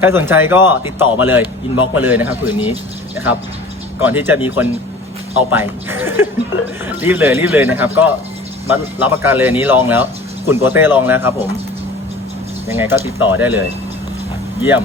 ใครสนใจก็ติดต่อมาเลยอินบ็อกซ์มาเลยนะครับผืนนี้นะครับก่อนที่จะมีคนเอาไป รีบเลยนะครับก็มารับประกันเลยนี้ลองแล้วคุณโปเต้ลองแล้วครับผมยังไงก็ติดต่อได้เลยเยี่ยม